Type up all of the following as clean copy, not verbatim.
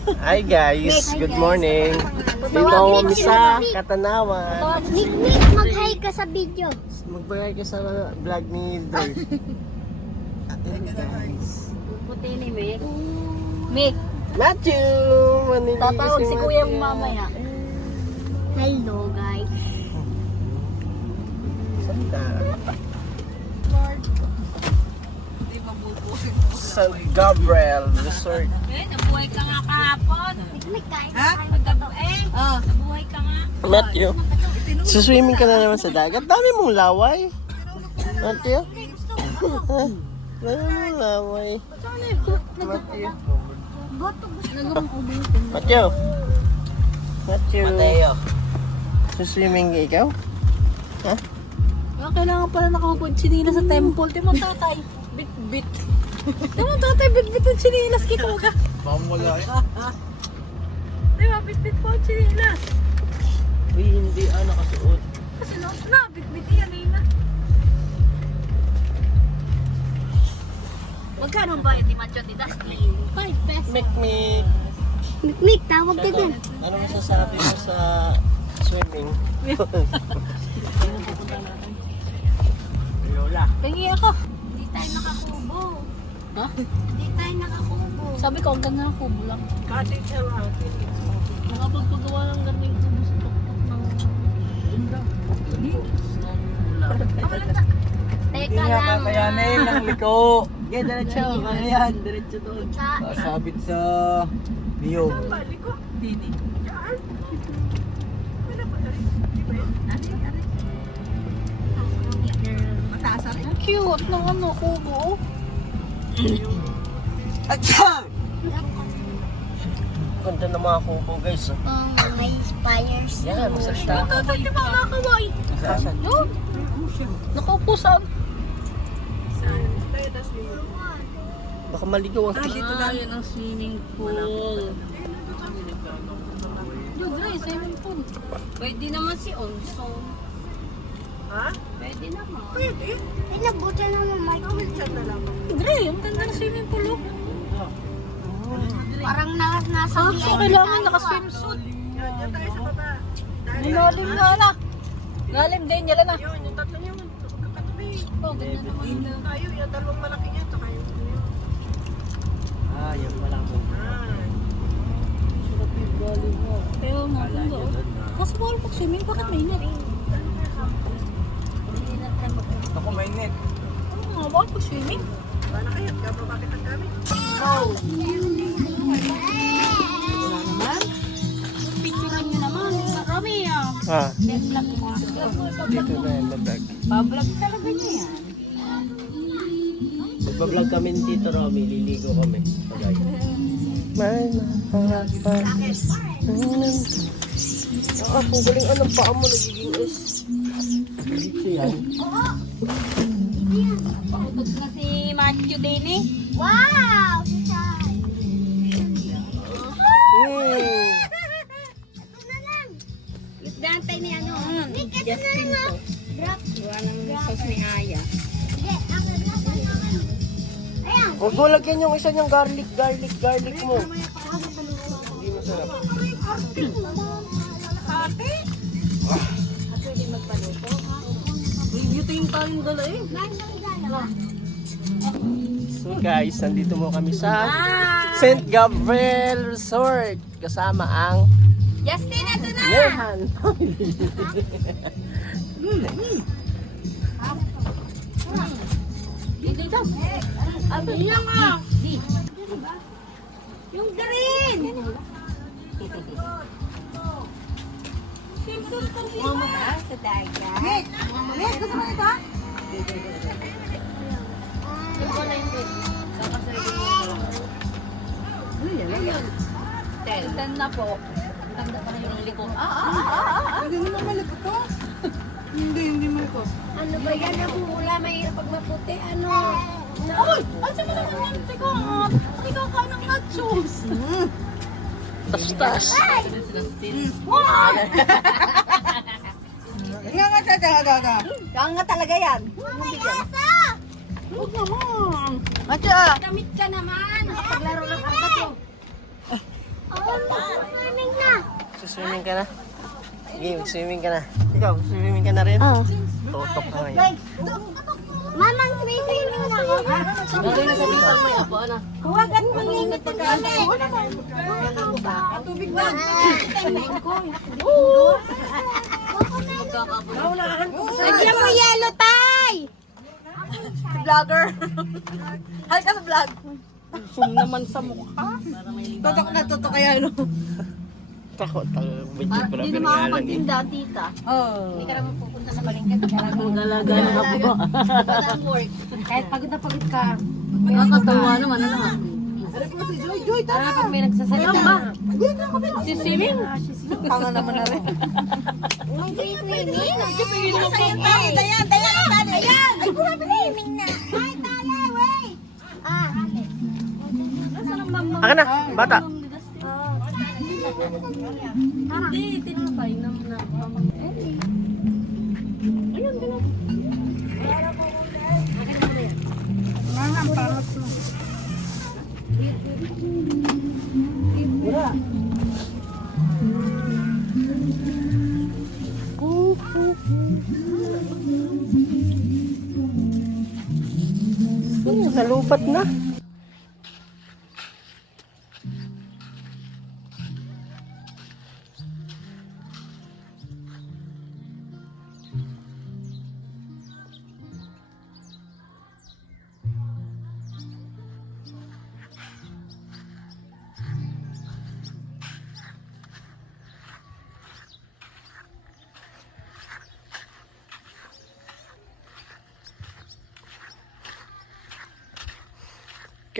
Hi guys, good morning. Dito kami sa Katanawan. Nick, mag-hi ka sa video. Magbigay ka sa vlog ni Dre. Hello guys. Puti ni Mick. Mick, Matthew! Manilinis tatawag si Matthew. kuya mo mamaya. Hello guys. Salita. San Gabriel Resort. Nabuhay ka nga kahapon. Nick, kain. Nabuhay ka nga. Matthew, suswimming ka na naman sa dagat. Dami mong laway. Matthew? Dami mong laway. Matthew. Matthew. Matthew. Mateo. Suswimming ka ikaw? Ha? Kailangan pala nakahubod sinila sa temple. Timo tatay. Bit-bit. Timo tatay, bit-bit ang sinilas kito ka. Pamula eh. Diba, bit-bit po ang sinilas. Uy, hindi nakasuot. Kasi na, bit-bit yan eh na. Magkano ang bayad ni Macho ni Dusty? 5 pesos. Mikmik. Nick, tawag ka dyan. Ano masasabi mo sa swimming? Lola. Tingi ako. Hindi tayo nakakubo. Ha? Hindi tayo nakakubo. Sabi ko, ang ganda ng kubo lang. Katin siya lang. Nakapagpagawa ng ganda yung kubo sa tuktok ng undang. Teka lang. Kakayanin ng liko. Yeah, diretso. Kakayan, diretso doon. Sabit sa niyog. Dini. Ang cute ng kubo. Atsa! Ganda ng mga kubo guys. Oh. May spires. Yan, masalita. Tatay, di ba nakakaway? Saan? No? Nakaupo saan? Baka maligaw ang Yan ang swimming pool. Dugray, swimming pool. Pwede naman si Onso. Ha? Pwede naman. Ay, nabuta naman, Mike. Dugray, ang ganda ng swimming pool. Oh. Parang nasa Onso, kailangan naka-swimsuit. Nilalim na na. Lalim din, yala na. Yun, yung tatlo niyo, magkakatabi. Oh, ganda naman na. Tayo, yung dalawang malaki niya, tsaka yung yun. Ah, yan pala po. Sarap yung galing mo. Pero nga, ganda oh. Kasi bawal pag-swimming, bakit may net? Ako mainit. Ano nga, bawal pag-swimming? Paano kayo? Gabo, bakit ang gamit? Picturean nyo naman, marami ah. Ha? Vlog mo. Dito na yung vlog. Pa-vlog talaga niya yan. Magbablog kami ni Tito Romy, liligo kami. Pagay. Kung galing anong paa mo, nagiging is. Dito yan. Pautog na si Matthew din eh. Wow! Ito na lang. Dantay ni ano. Nick, ito na lang. Drop. Gawa ng sauce ni Aya. Sige, ako nasa naman. Ayan. Huwag mo lagyan yung isa niyang garlic mo. Hindi masarap. Review tayong dala eh. So guys, nandito mo kami sa St. Gabriel Resort. Kasama ang Justin, ito na! Nerhan. Dito ito. Aba, yan nga. Yung green. Simple to siya. Sa dagat. Miss, gusto mo ito? Simple na yung green. Ayun. 10 na po. Ang ganda pa na yung liko. Pwede naman malikot to. Hindi malikot. Ano ba yan? Namumula, mahirap pag maputi. Ano? Uy! Asa mo naman yan? Teka ka ng nachos. Tas-tas. Wow! Nga nga talaga yan. Huwag naman. Matcha! Damit ka naman. Nakapaglaro ng angkat yun. Swimming na. Swimming ka na? Sige, swimming ka na. Ikaw, swimming ka na rin? Oh. Tutok ka ngayon. Mamang swimming ako. Gagawin na sa bitang may apo, ano? Huwag at mangingat ang gabi. Tubig ba? Lagyan mo yellow, tay! Si vlogger. Hi ka sa vlog. Zoom naman sa mukha. Totok na totok kaya no? Takot ang Hindi na makakapagtinda, tita. Oh. Hindi ka naman pupunta sa palengke. Mag-alaga ng apo. Kahit pagod na pagod ka. Nakakatawa naman, ano nga. Ano po si Joy? Joy, Para pag may nagsasalita ba? Si swimming. tanga naman na rin. May swimming? Sa'yo, tay! Dayan! Dayan! Ayan! Ay, grabe swimming na! Ay, tali! Wait! Ah. Aka na, bata. Hindi, tinapay na ayun, Mga parot mo. Nalubat na.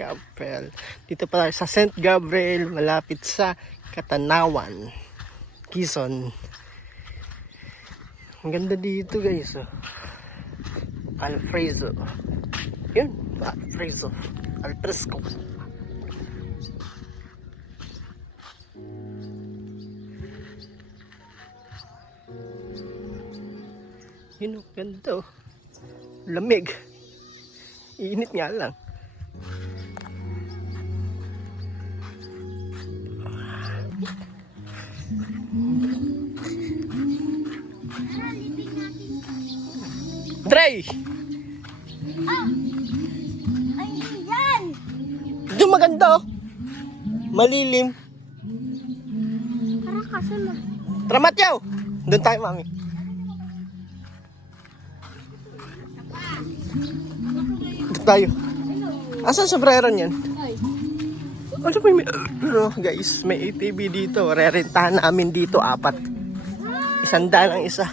Gabriel. Dito pa tayo sa St. Gabriel, malapit sa Katanawan, Quezon. Ang ganda dito guys. Oh. Alfredo. Yun, Alfredo. Alfresco. Yun, ang ganda oh. Lamig. Init nga lang. Dre! Ay, yan! Doon maganda oh. Malilim. Para kasi mo. Tara Matyaw! Doon tayo mami. Doon tayo. Asan sombrero niyan? Ano ba may... Ano guys, may ATV dito. Rerentahan namin dito 4. 100 ang isa.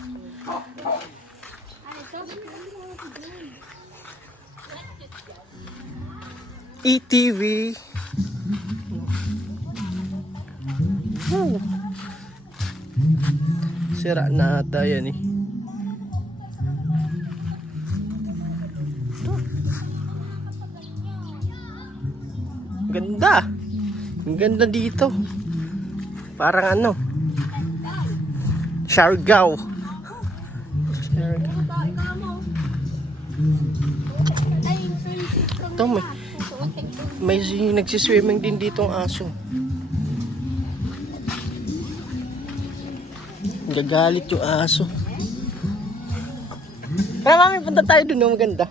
ATV. Oh. Sira na ata yan eh. Ganda. Ang ganda dito. Parang ano. Siargao. Ito may nagsiswimming din dito ang aso. Gagalit yung aso. Kaya mami, punta tayo dun, no? Maganda.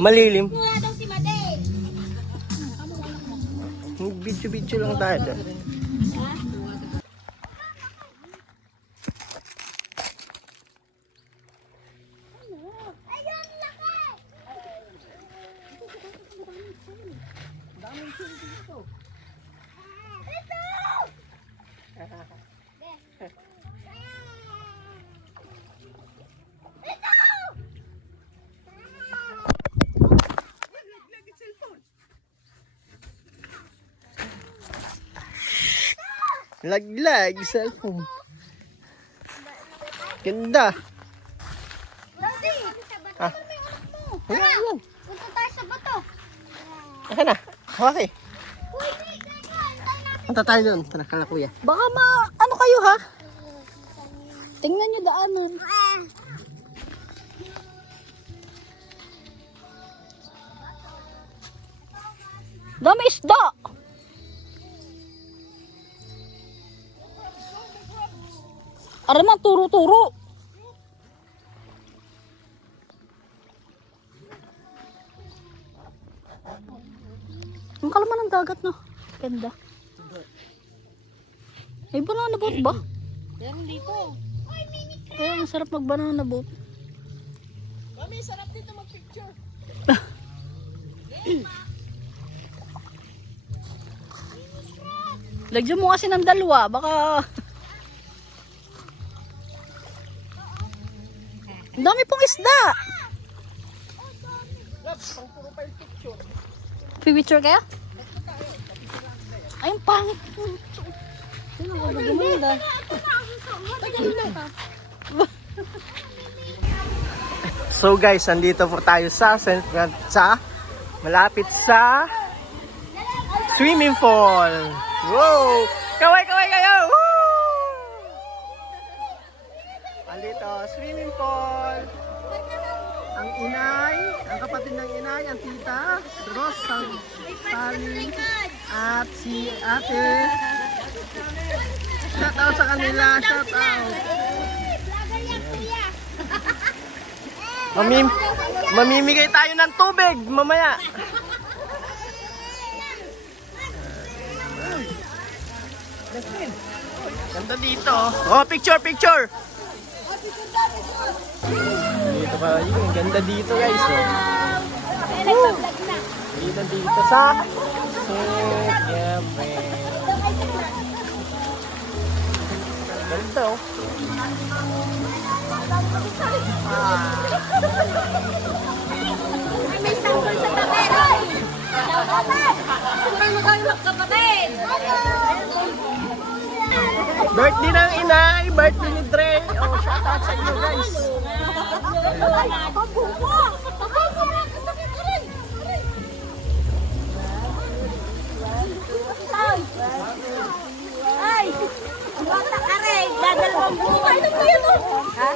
Malilim. Muna daw si Maday. Video lang tayo dun. Ayun, laki! Laglag, cellphone. Ganda. Daddy! Ah. Ayan, ayan. Punta tayo sa bato. Ayan na. Okay. Uy, teka! Punta tayo dun. Tara, kala kuya. Baka ano kayo ha? Tingnan nyo daanan. Dami isda. Araman, turo-turo. Ang kalaman ng dagat, no? Ganda. Ay, banana boat ba? Yan dito. Ay, ang sarap mag-banana boat. Mami, sarap dito mag-picture. Lagyan mo kasi ng dalawa, baka... Ang dami pong isda! Pipicture kaya? Ay, ang pangit. Sino ko gumanda? So guys, andito po tayo sa malapit sa swimming pool. Wow! Kaway kayo! Woo! Andito, swimming pool. Ang inay, ang kapatid ng inay, ang tita, Ros, ang Tali, at si ate. Shout out sa kanila, shout out. Mamimigay tayo ng tubig mamaya. Ganda dito. Oh, picture. Dito pa yun. Ganda dito, guys. Oh. Dito sa Siyempre. Ganda, oh. May sample sa tabi. Super magandang kapatid. Birthday ng inay, birthday ni Dre. Oh, shout out sa inyo, guys. Ay! Bata ka rin! Dadalawang buhay na ba yan? Ha?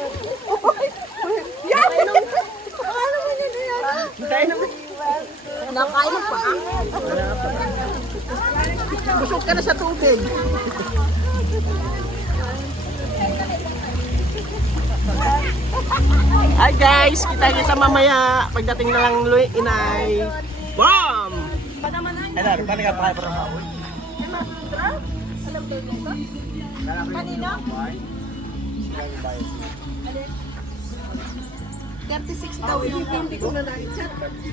Yan! Akala mo yun yan? Nakain mo pa? Busog ka na sa tubig. Hi guys, kita mamaya pagdating na lang inay. Bam! Ay, paano ka pa para maawin? Kanina? 36 daw yun. Hindi ko na na-chat. Hindi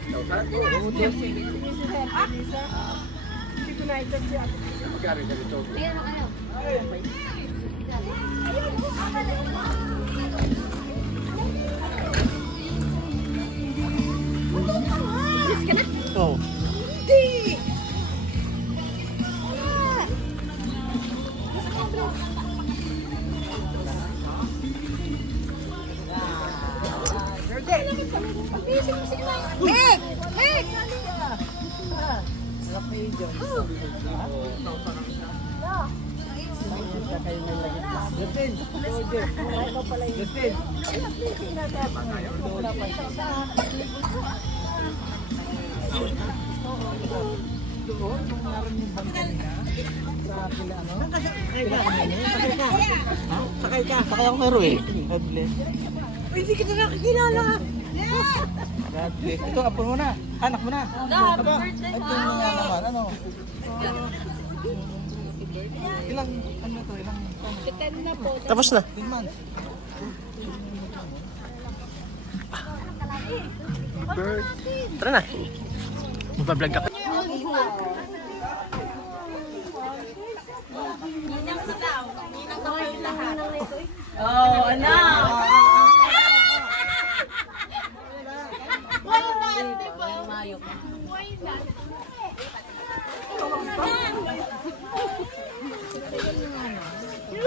ko na-chat siya. Ayan, ano? Oh. Hindi! Meg! Meg! Sakay ako karo eh. Hindi kita nakikilala. God bless. Ito, apo mo na. Anak mo na. Happy birthday, Ito na naman, ano? Ilang, ano to? Ilang, na po. Tapos na. 10 months. Tara na. Magpa-vlog ako. Oh, ano?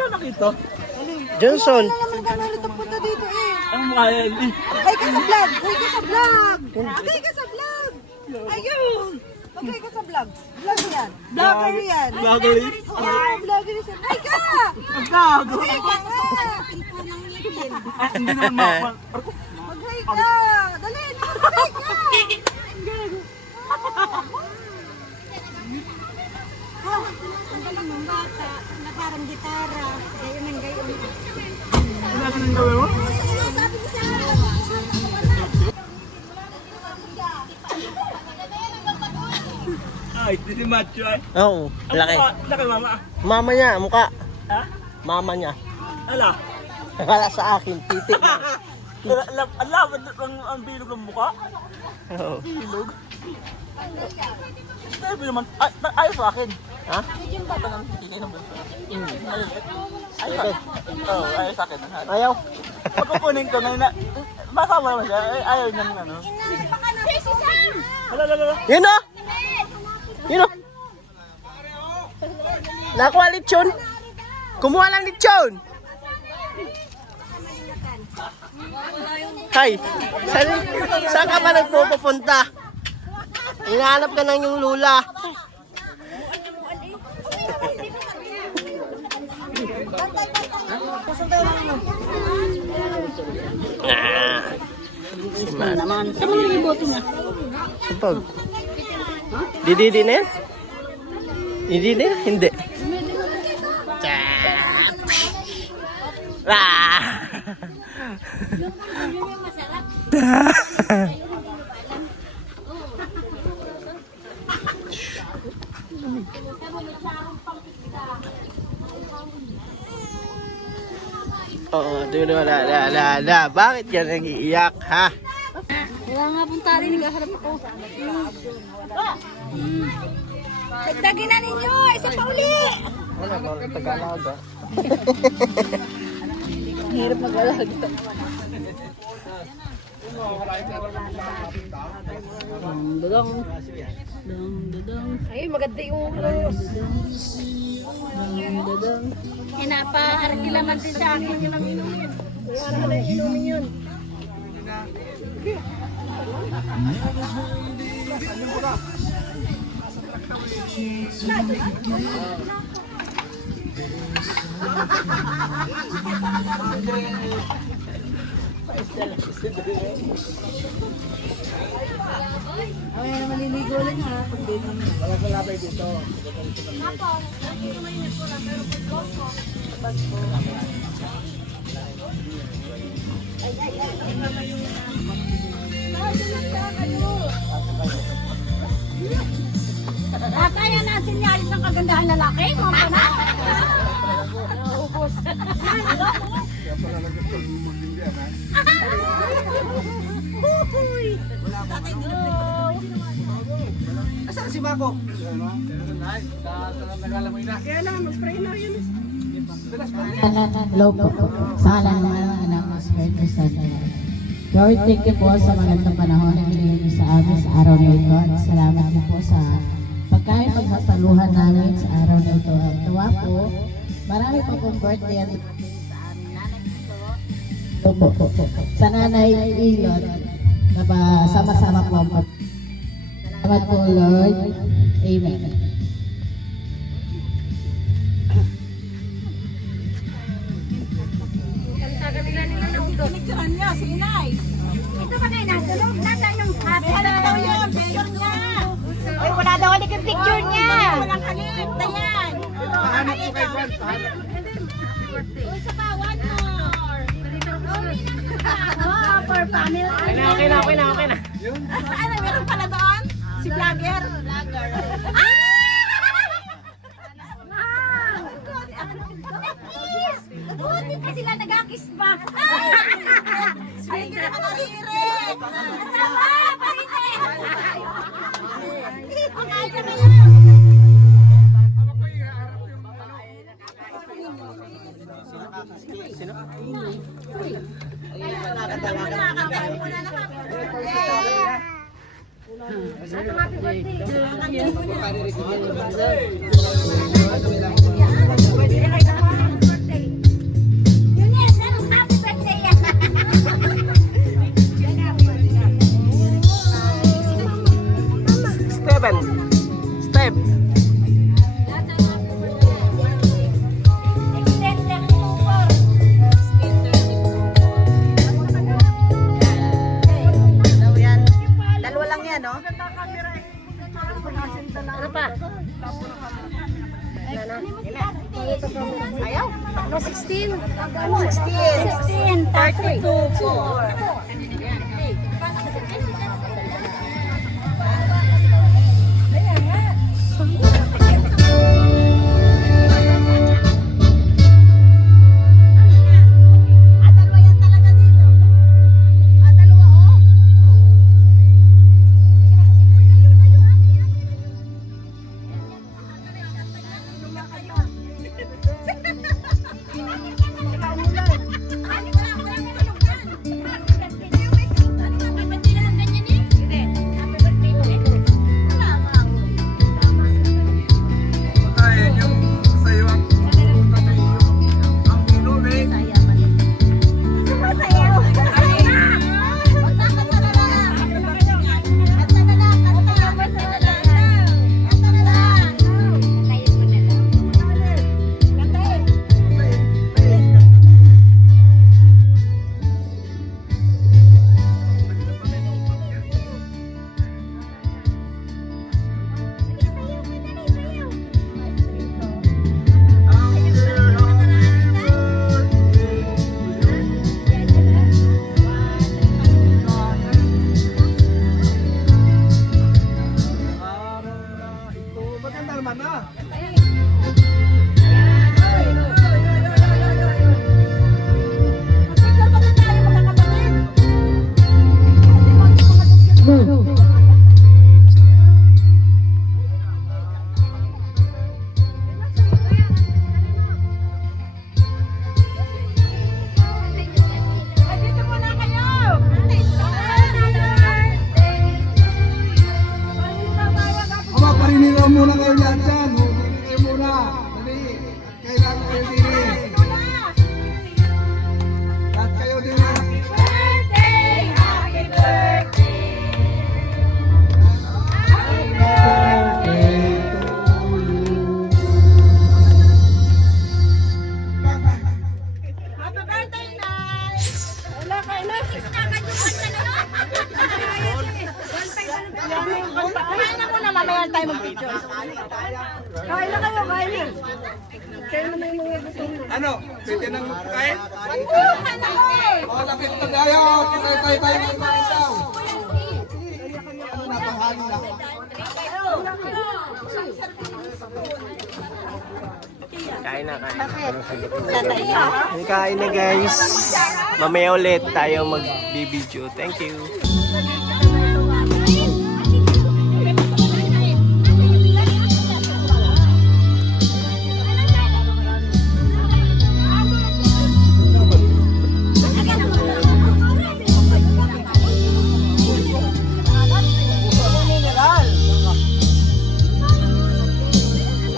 Nakita? Johnson. Punta dito eh. Ang mukha yan eh. Ay ka sa vlog! Ay ka sa vlog! Ay ka sa vlog! Ayun! Okay ka sa vlog. Vlog yan. Vlogger yan. Vlogger is? Oo, vlogger yan. Ay ka! Gago! Ay ka nga! Ito ng ngipin. Ah, hindi naman makapal. Mag-hi ka! Dali! Mag-hi ka! Ang galing ng bata na parang gitara. Gayon ang gayon. talaga ng gawin mo? Ay, hindi si Macho ay. Oo, laki. Laki mama. Mama niya, mukha. Ha? Mama niya. Ala. Nakala sa akin, titi. Alam, ang bilog ng mukha. Oo. Bilog. Sabi naman, ayaw sa akin. Ha? Tangang tingin naman. Ayaw sa akin. Oo, ayaw sa akin. Ayaw. Pagkukunin ko na, masama naman siya. Ayaw niya ng ano. Hala. Yun o! Yun o! Nakuha lechon. Kumuha lang lechon. Hay, saan ka ba nagpupunta? Hinahanap ka ng yung lula. Saan mo nang iboto niya? Sabag. Dididi na yan? Dididi na? Hindi. Ah! Oo, la. Bakit ka nag-iiyak, ha? Wala nga pong tali, naghaharap ako. Dagdagin na ninyo, isa pa uli! Wala ba? Tagalog, Hirap mag-alaga. Dadang. Ay, maganda yung dadang. Napaka-arkilaman din sa akin yung inumin. Wala ka na yung inumin yun. Ay, maliligo lang ha. Wala sa labay dito. Kaya na sinyalis ng kagandahan lalaki, mama na. Naubos. Asan si Mako? Nagalamoy na. Kaya na, mag-spray na yun. Hello po. Sa ngalan naman ng anak ng Espiritu Santo. Lord, thank you po sa magandang panahon na binigyan niyo sa amin sa araw na ito. At salamat din po sa pagkain paghasaluhan namin sa araw na ito. At tuwa po, marami pa pong birthday at sa nanay Ilon na ba sama-sama po ang salamat po, Lord. Amen. Pinicturean niya, si Inay. Ito ba kayo natulog? Nasa yung happy daw yun, picture niya. Ay, wala daw ulit yung picture niya. Walang halip na yan. Pahanap ko kay Brad. Uy, sa pa, one more. Oh, for family. Okay na. Ano, meron pala doon? Si vlogger? Vlogger. Buti pa sila nag-kiss ba? Ay, hindi naman naririnig. Sama, parinig. Ang aja ba yan? Sino? Eunice, anong happy birthday yan? Steven. Step. Extended October. Dalawa lang yan, no? Ano pa? Ayaw? Ano, 16? 16, 32 po. Ama, pariniraw muna kayo lahat dyan. Pili kayo muna. Dali. Kailangan kayo din. Lahat kayo din. Kain na muna, mamaya tayo mag-picture. Kain na kayo, kain na. Kain na may mga gusto nyo. Ano? Pwede nang kain? Kain na ko! O, lapit na tayo. Tayo ng mga tao. Ano na, panghali na. Kain na, kain. Kain na guys. Mamaya ulit tayo mag-video. Thank you.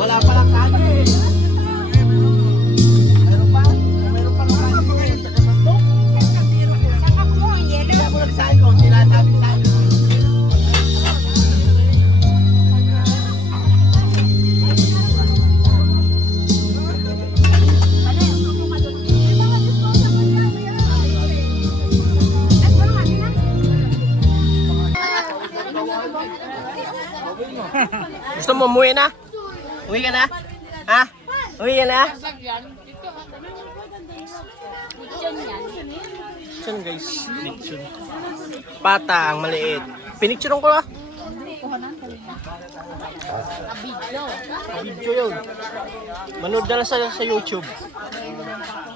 Wala palang kanin. Meron pa? Meron pa ng kanin. Kaya mo nagsahin ko, sinasabi sa akin. Gusto mo umuwi na? Uwi ka na? Ha? Uwi ka na? Lechon guys. Lechon. Pata ang maliit. Pinictureon ko ah. Video yun. Manood na lang sa YouTube.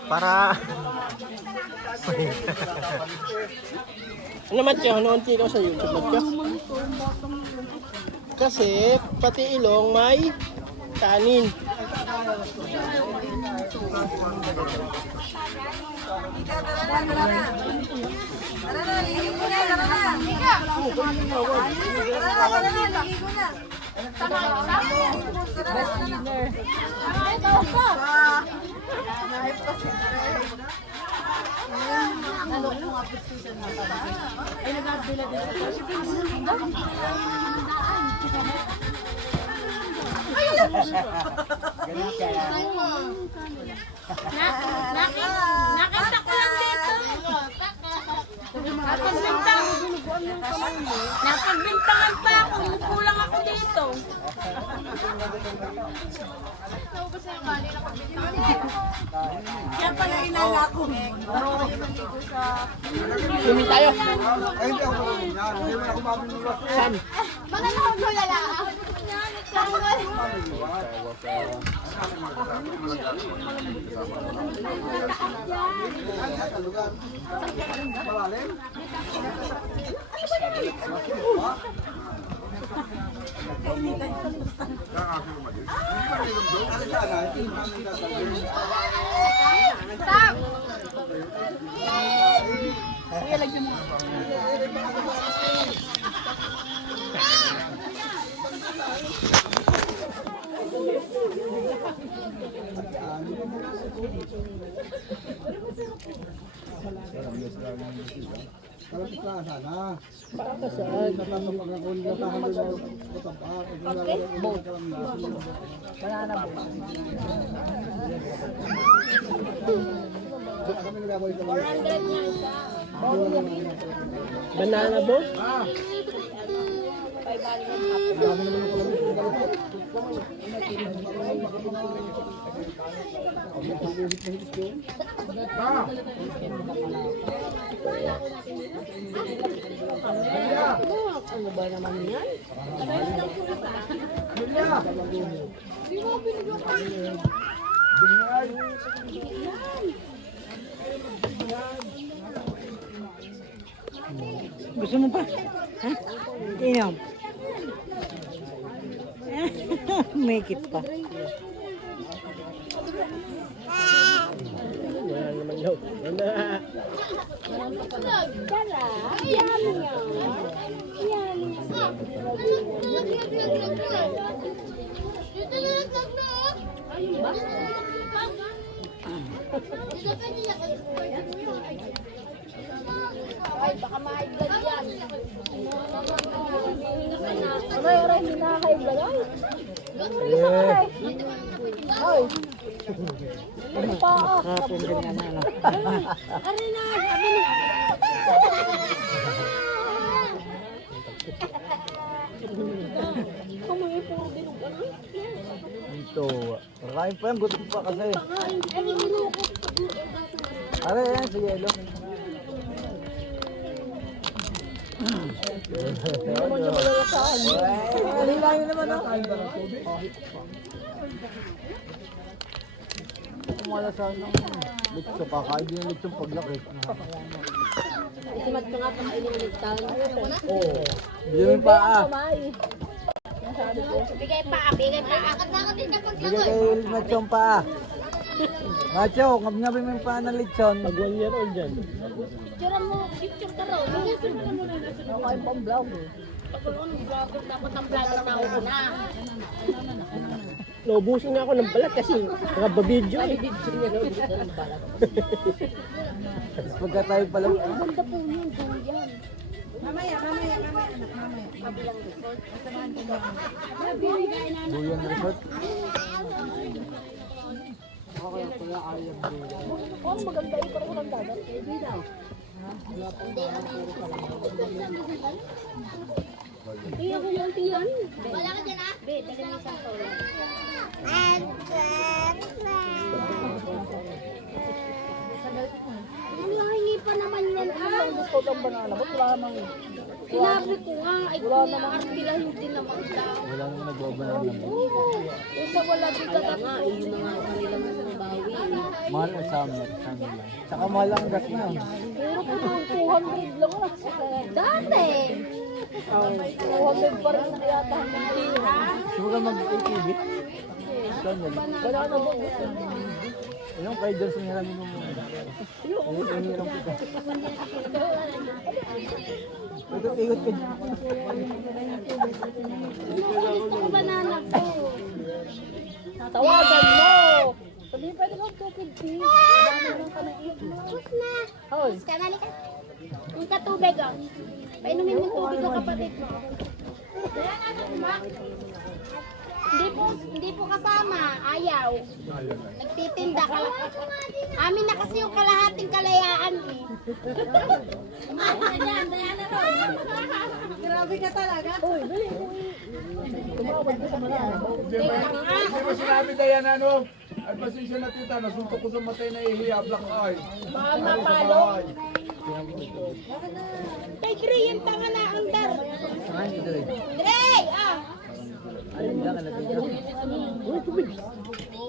Para... Ano Matyo? Noon ikaw sa YouTube Matyo? Kasi pati ilong may kanin. Nakita ko lang dito. Napagbintangan pa ako. Kulang ako dito. Naubos na yung bali na pagbintangan. pala inala ko. Swimming tayo. Ay, hindi ako marunong yan. Hindi mo ako mabinulat. Mananahod mo lala. Malalim? Stop! Para sa sana. Para saan? Natapag ako, natahan mo matapak. Basketball. Kami nagagawa ito. Banana boat? Ano ba naman yan? Gusto mo pa? Ha? Inom. Make it pa. Wala naman daw. Wala. Ay, baka ma-high-blood yan. Aray, hindi nakaka-blood. Ay! Kapon din na na. Aray na, sabi na. Dito. Marami pa yan. Gutom pa kasi. Are, yan. Si Yelo. Alilayo naman ako. Kumala sa ano. Litso. Kakain din yung litso paglaki. Isimat ko nga pang iniligtan. Oo. Bigyan mo pa Bigay pa, bigay pa. Akad na ako din na Bigay kay Machong pa Macho, ngabngabi mo yung paa ng lechon. Pag 1 year old dyan. picture mo, picture ka raw. Ako ay pang-vlog. Dapat ang vlogger na ako na. Naubusin na ako ng balat kasi nakababidyo eh. Tapos pagka tayo pala. Ganda po yun, duyan. Buyan resort. Oh, maganda yung parang walang dagat. Hindi daw. Tiyan ko yung tiyan. Wala ka dyan ah? Be, dali mo sa tola. Nangyayingi pa naman yan ah. Gusto ng banana. Ba't wala namang... Sinabi ko nga, ay kung nakaartilahin din naman daw. Wala naman nagbabanan naman. Isa wala din ka nga, yun na nga kanila mo sa bawi. Mahal ang summer. Tsaka mahal ang gas na. Puro po ng 200 lang lang. Dati! 200 pa rin na yata hanggang ngayon. Gusto ka mag-ATV? Wala na mo. Yung kay Johnson hiramin mo muna. Yung hiram kita. Ikot-ikot ka dyan. Ang banana ko. Tawagan mo! Sabi pwede kang 250. Dami lang ka na iyak mo. Tapos na. Hoy, Kanali ka. Yung katubig ah. Painumin mo tubig ang kapatid mo. Hindi po kasama. Ayaw. Nagtitinda ka. Amin na kasi yung kalahating kalayaan eh. Grabe ka talaga. hoy, dali. Tumawag ka sa banana. Hindi mo sinabi, Dayan, ano? Ay, pasensya na tita, nasuntok ko sa matay na ihiya, black eye. Baka mapalo. Kay Dre, yung tanga na andar. Dre! Ah!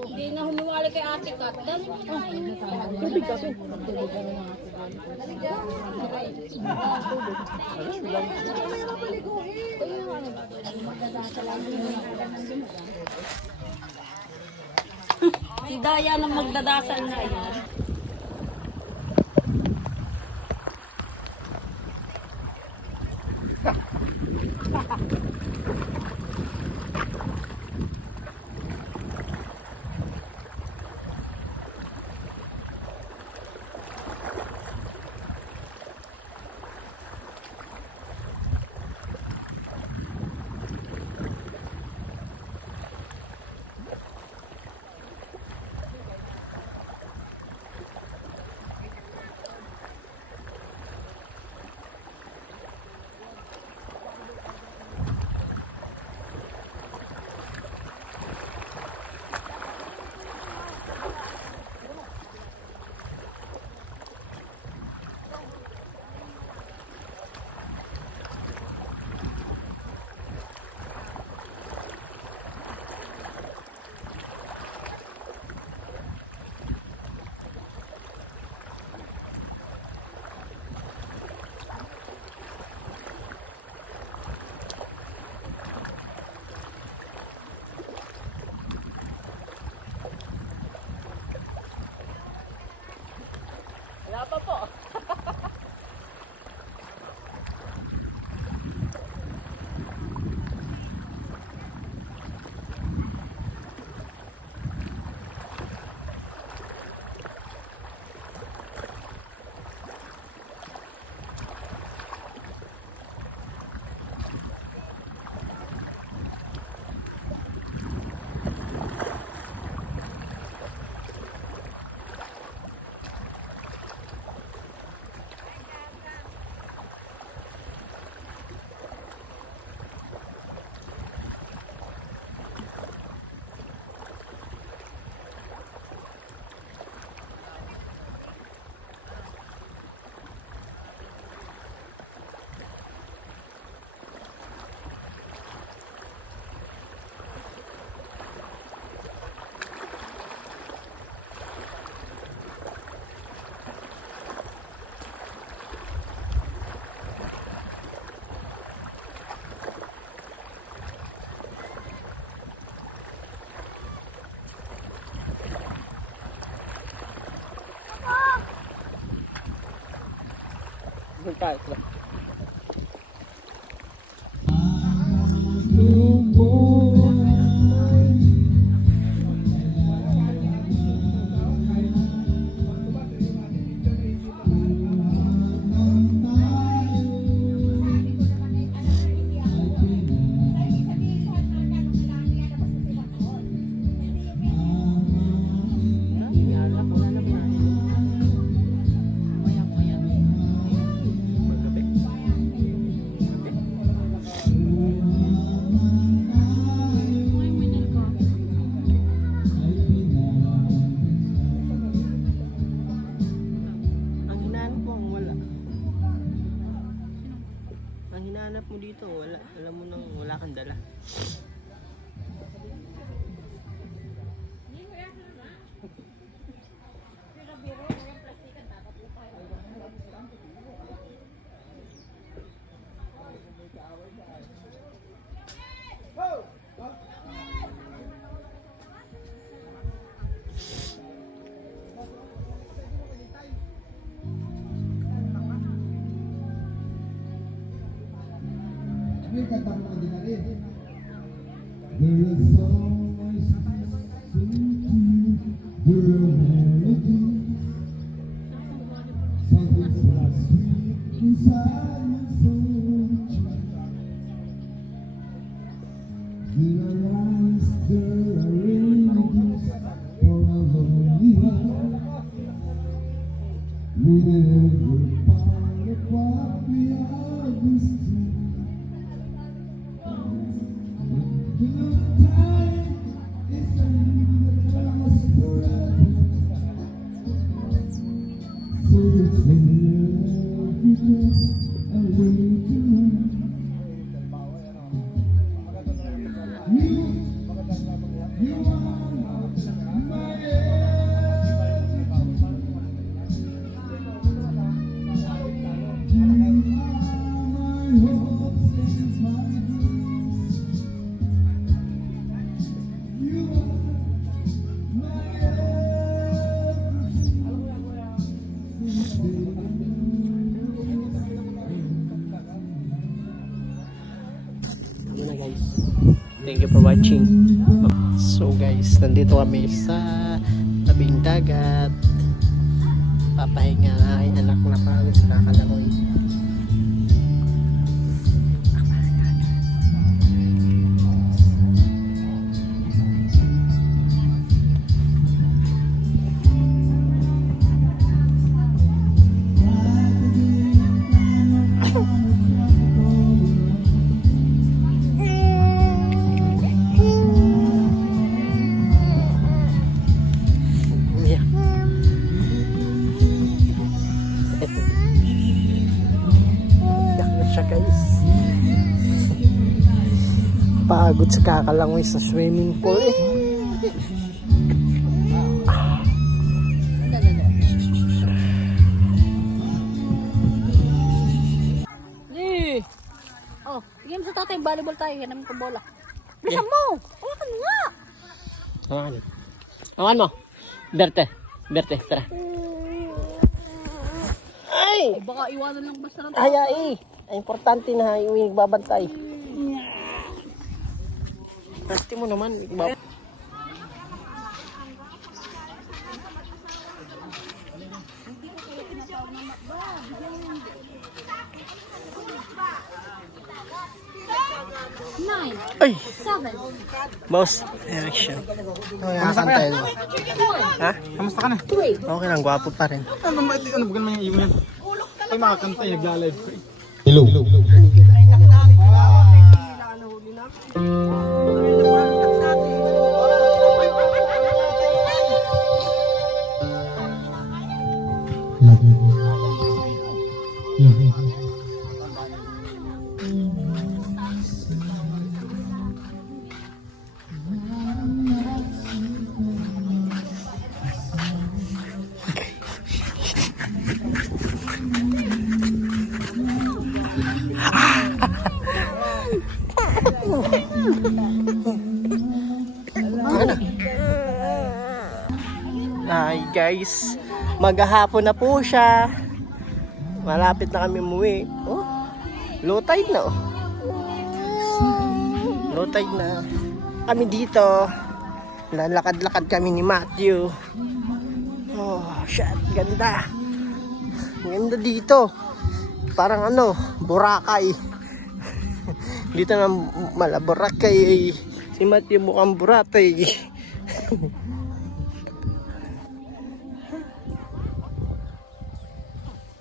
Hindi na humiwali kay Ate Kat. Tubig kasi. Si Daya na magdadasal na yan. Wala pa po. Tayo. Ang hinahanap mo, wala. Ang hinahanap mo dito, wala. Alam mo nang wala kang dala. Ano yung kanta mo din na rin? There is always something to the melody. Something so sweet inside my soul. Did I rise there a rainbows for a lonely heart? With every part of what we are missing. You know time is a last watching. So guys, nandito kami sa tabing dagat. Papahinga na aking anak na pagod sa kakalangoy. Guys, pagod sa kakalangoy sa swimming pool eh. Oh, bigyan mo sa tatay, volleyball tayo, yan namin kong bola. Bilisan mo! Hawakan mo nga! Awan mo. Berte, tara. Ay! Baka iwanan lang basta ng Ay. Ay, importante na yung nagbabantay. Pasti mo naman. Ay! Boss, reaction. Nakakantay mo. Ha? Kamusta ka na? Okay lang, gwapo pa rin. Ano ba naman yung yan? Ay, makakantay, nagla-live ko eh. Hello. Ay guys, maghahapon na po siya. Malapit na kami umuwi. Oh, low tide na oh. Low tide na. Kami dito. Lalakad-lakad kami ni Matthew. Oh, shit, ganda. Ganda dito. Parang ano, Boracay. Dito na mala Boracay. Si Matthew mukhang Boracay.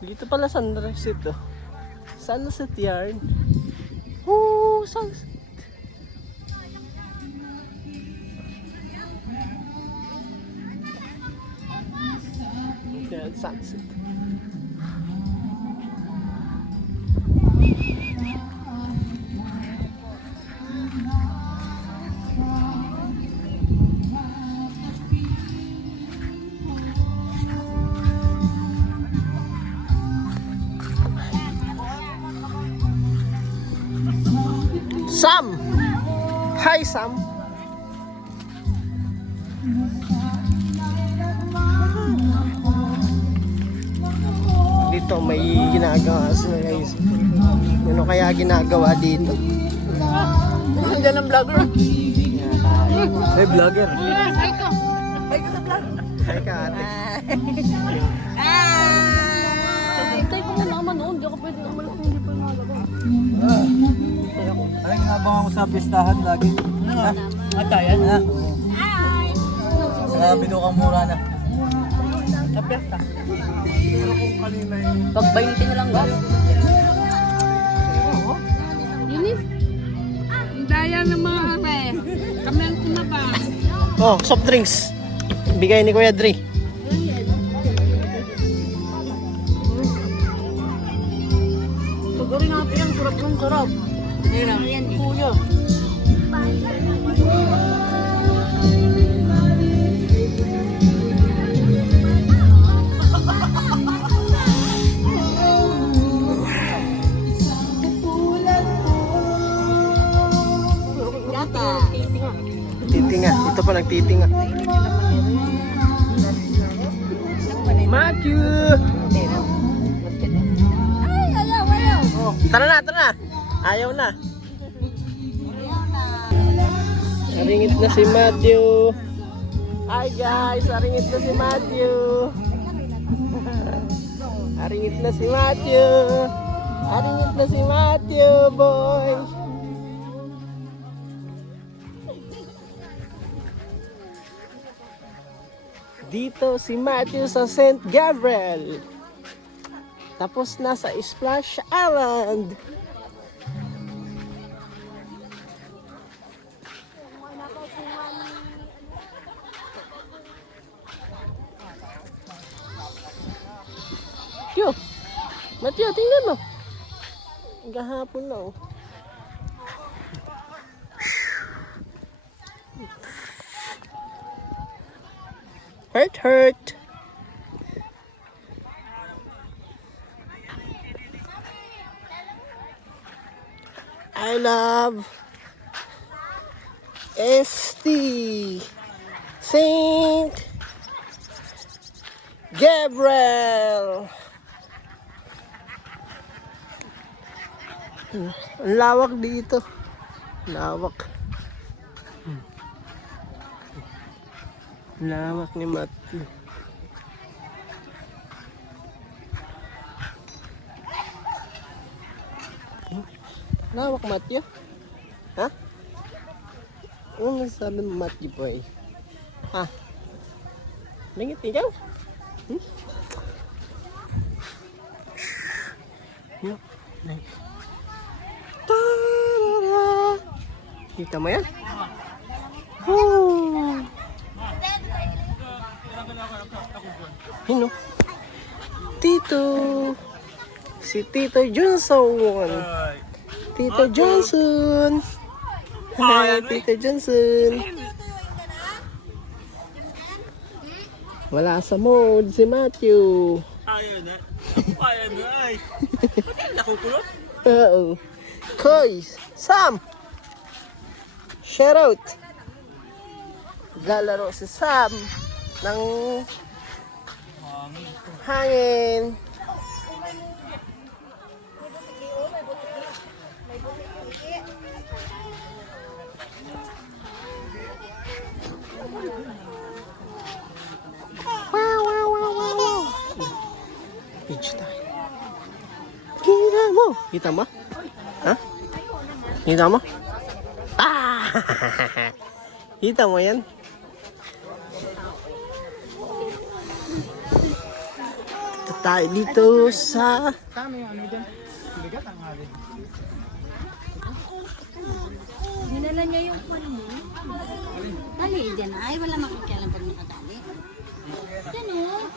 Dito pala sunrise ito. Sunset yard. Oh, sunset. Yeah, sunset. Sam! Hi, Sam! Dito may ginagawa sila guys. Ano kaya ginagawa dito? Nandiyan ang vlogger. Hey, vlogger! Ay ko! Ay ko sa vlog! Hi ka ate. Hintay ko na naman noon. Di ako pwede umalis kung hindi pa yung nalagay. Ay, nabang ako sa pistahan lagi. Atayan? Ha? Saka binukang mura na. Sa pesta. Pag 20 na lang ba? Linis? Daya ng mga ame. Kamel ko na ba? Oh, soft drinks. Bigay ni Kuya Dre. Tugurin natin ang sarap ng sarap. Yan, kuya. Titinga. Ito pa nagtitinga. Matthew! Oh, tara na. Ayaw na. Naringit na si Matthew. Hi guys, naringit na si Matthew. Naringit na si Matthew. Naringit na si Matthew, boy. Dito si Matthew sa St. Gabriel. Tapos nasa Splash Island. Yo, Matthew, tingnan mo. Gahapon na oh. Hurt. I love ST Saint Gabriel. Ang lawak dito. Lawak. Lawak ni Matthew. Lawak, Matthew. Ha? Ano masasabi mo, Matthew boy? Ha? Lingit ikaw? Yup. Nice. Ta-da-da! Kita mo yan? Hino? Tito. Si Tito Johnson. Tito Johnson. Hi, Tito Johnson. Wala sa mood si Matthew. Ayaw na. Ay. Nakukulot? Oo. Koy, Sam. Shout out. Lalaro si Sam ng hangin. Wow. Beach tayo. Kita mo? Ha? Kita mo? Ah! Kita mo yan? Ito tayo dito sa... Dinala niya yung ano mo. Dali, dyan ay wala makikialam pag nakadali. Yan o.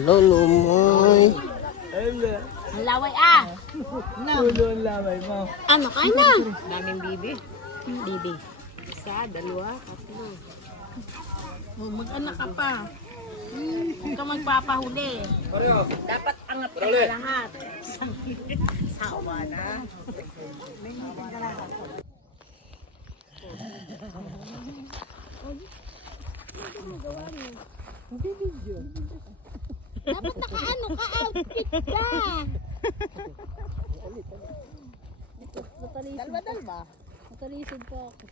Lolo moy. Ang laway ah. Ulo ang lamay mo. Ano ka na? Daming bibi. Bibi. Isa, dalawa, tatlo. Mag-anak ka pa. Huwag ka magpapahuli. Dapat angat ka na lahat. Sawa na. Dapat nakaano ka outfit ka. Dalba. Matalisod po ako.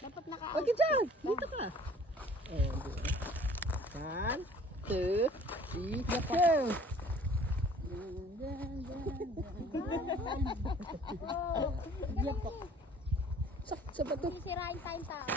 Dapat naka-outfit. Okay dyan. Dito ka. And 1, 2, 3, go. Sa bato. Sisirain tayong tao.